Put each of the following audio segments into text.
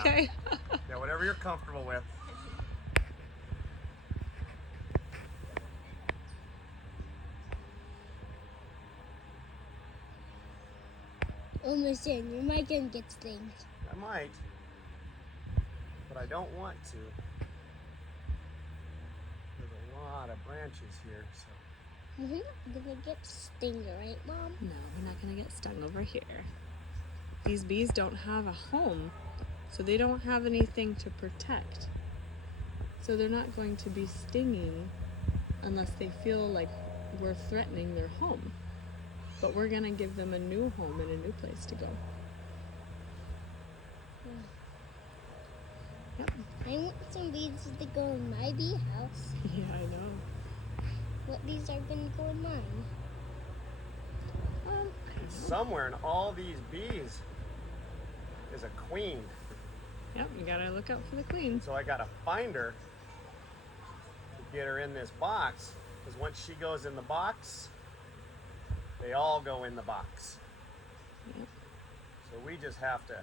okay? Yeah, whatever you're comfortable with. Almost in. You might gonna get stings. I might, but I don't want to. There's a lot of branches here, so. We're not gonna get stung, right, Mom? No, we're not gonna get stung over here. These bees don't have a home, so they don't have anything to protect. So they're not going to be stinging unless they feel like we're threatening their home. But we're gonna give them a new home and a new place to go. Yep. I want some bees to go in my bee house. Yeah, I know. What bees are gonna go in mine? Somewhere in all these bees is a queen. Yep, you gotta look out for the queen. So I gotta find her to get her in this box, because once she goes in the box, they all go in the box. Yep. So we just have to.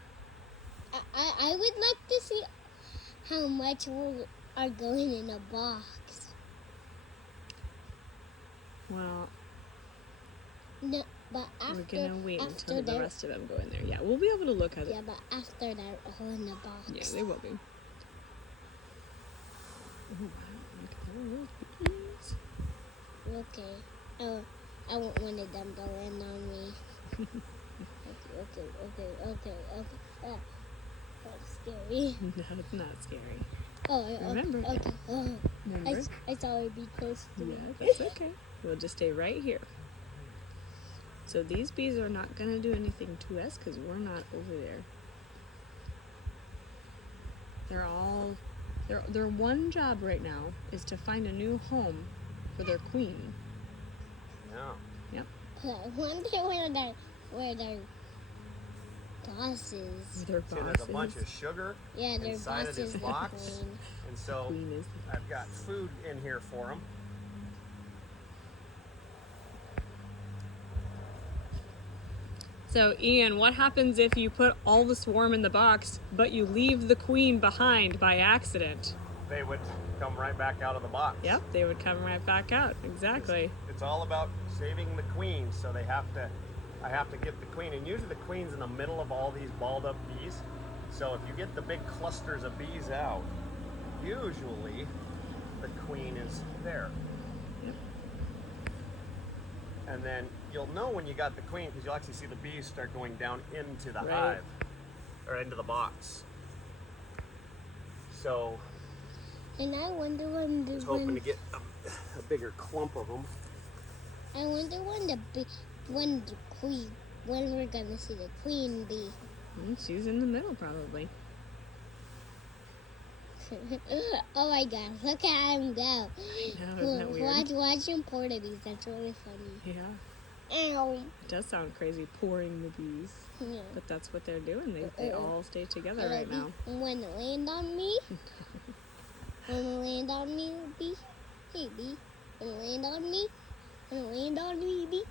I would like to see how much are going in a box. Well, No, but after we're gonna wait until the they're- rest of them go in there. Yeah, we'll be able to look at it. Yeah, but after they're all in the box. Yeah, they will be. Oh, wow, look at all those bees. Okay. I want one of them go in on me. Okay. Ah, that's scary. No, it's not scary. Oh, Remember. Okay. Oh, Remember? I saw it be close to Yeah, me. that's okay. We'll just stay right here. So these bees are not going to do anything to us because we're not over there. Their one job right now is to find a new home for their queen. Yeah. Yep. I wonder where their boss is. Their See, boss there's a bunch is. of sugar Yeah, their inside boss of this is the box, queen. and so Queen is. I've got food in here for them. So Ian, what happens if you put all the swarm in the box, but you leave the queen behind by accident? They would come right back out of the box. Yep, they would come right back out. Exactly. It's all about saving the queen, so I have to get the queen, and usually the queen's in the middle of all these balled up bees. So if you get the big clusters of bees out, usually the queen is there. Yep. And then you'll know when you got the queen because you'll actually see the bees start going down into the Right. hive or into the box. So And I wonder I was hoping to get a bigger clump of them. I wonder when we're gonna see the queen bee. She's in the middle probably. Oh my gosh, look at him go. No, isn't that weird? Watch him pour the bees, that's really funny. Yeah, Ow. it does sound crazy pouring the bees, Yeah. but that's what they're doing. They all stay together right now. When it land on me, bee. Hey, bee. When it land on me, bee.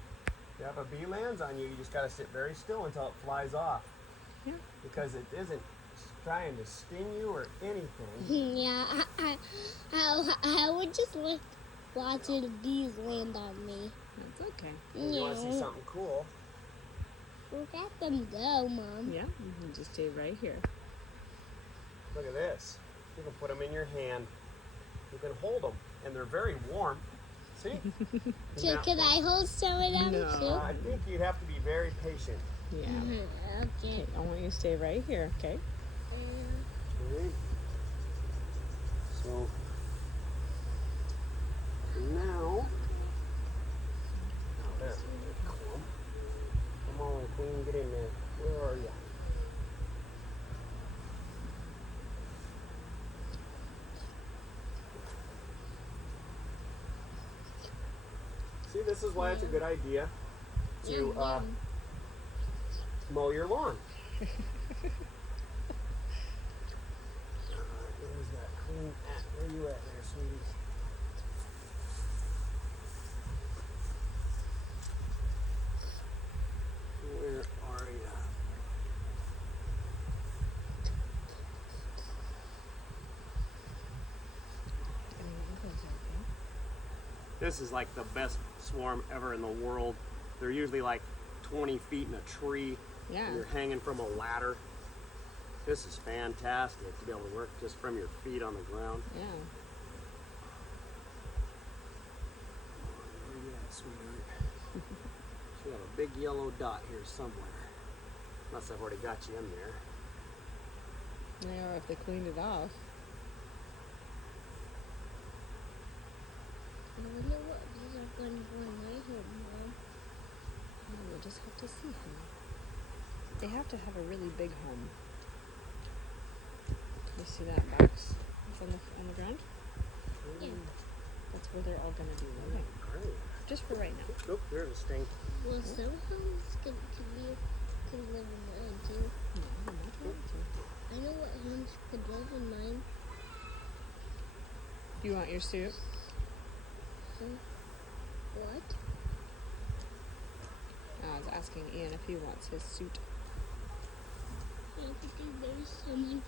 If a bee lands on you, you just got to sit very still until it flies off. Yeah. Because it isn't trying to sting you or anything. Yeah, I would just like watching the bees land on me. That's okay. If you want to see something cool, Look at them go, Mom. Yeah, you can just stay right here. look at this. You can put them in your hand. You can hold them, and they're very warm. See? So Now- can I hold some of them No. too? I think you'd have to be very patient. Yeah. Okay. Okay, I want you to stay right here, okay? Okay. So now, there. Come on, Queen, get in there. Where are you? See, this is why it's a good idea to mow your lawn. Where's that queen at? Where you at there, sweetie? Where are you? This is like the best swarm ever in the world. They're usually like 20 feet in a tree. Yeah. And you're hanging from a ladder. This is fantastic to be able to work just from your feet on the ground. Yeah. Where you at, sweetheart? Should have a big yellow dot here somewhere. Unless I've already got you in there. Yeah, or if they cleaned it off. I wonder what these are going to go in my home, Mom. Oh, we'll just have to see him. They have to have a really big home. You see that box? It's on the ground? Yeah. That's where they're all gonna be living. Great. Just for right now. Oop, there's a sting. Well, some homes could live in mine too. No, they're not going to. I know what homes could live in mine. You want your suit? What? I was asking Ian if he wants his suit. I think there's someone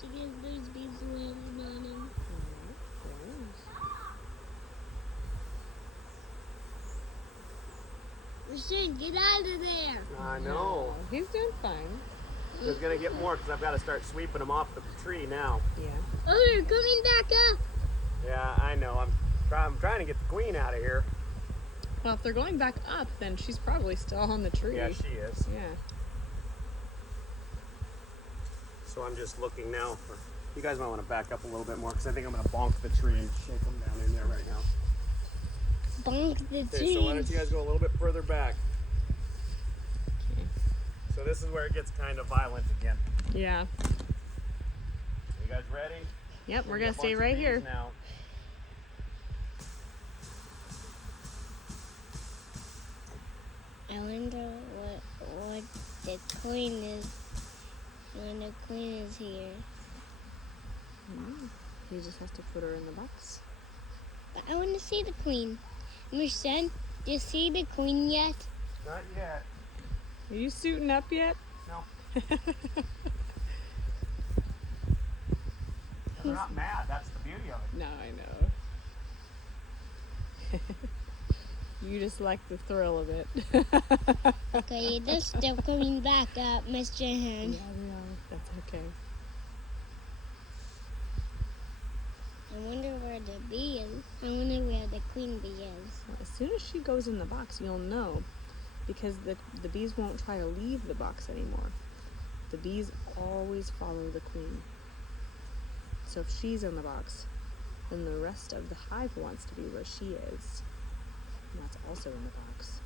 because there's bees landing on him. Rashawn, get out of there! I know. He's doing fine. There's gonna get more because I've got to start sweeping them off the tree now. Yeah. Oh, they're coming back up! Yeah, I know. I'm trying to get the queen out of here. Well, if they're going back up, then she's probably still on the tree. Yeah, she is. Yeah. So I'm just looking now for. You guys might want to back up a little bit more because I think I'm gonna bonk the tree and shake them down in there right now. Bonk the Okay, tree. so why don't you guys go a little bit further back? Okay. So this is where it gets kind of violent again. Yeah. You guys ready? Yep, we're Gonna be gonna a stay bunch of right bees here. now. I wonder what the queen is when the queen is here. He just has to put her in the box. But I want to see the queen. Rashawn, do you see the queen yet? Not yet. Are you suiting up yet? No. They're not mad. That's the beauty of it. No, I know. You just like the thrill of it. Okay, they're still coming back up, Mr. Hen. Yeah, we are. That's okay. I wonder where the bee is. I wonder where the queen bee is. Well, as soon as she goes in the box, you'll know, because the bees won't try to leave the box anymore. The bees always follow the queen. So if she's in the box, then the rest of the hive wants to be where she is. And that's also in the box.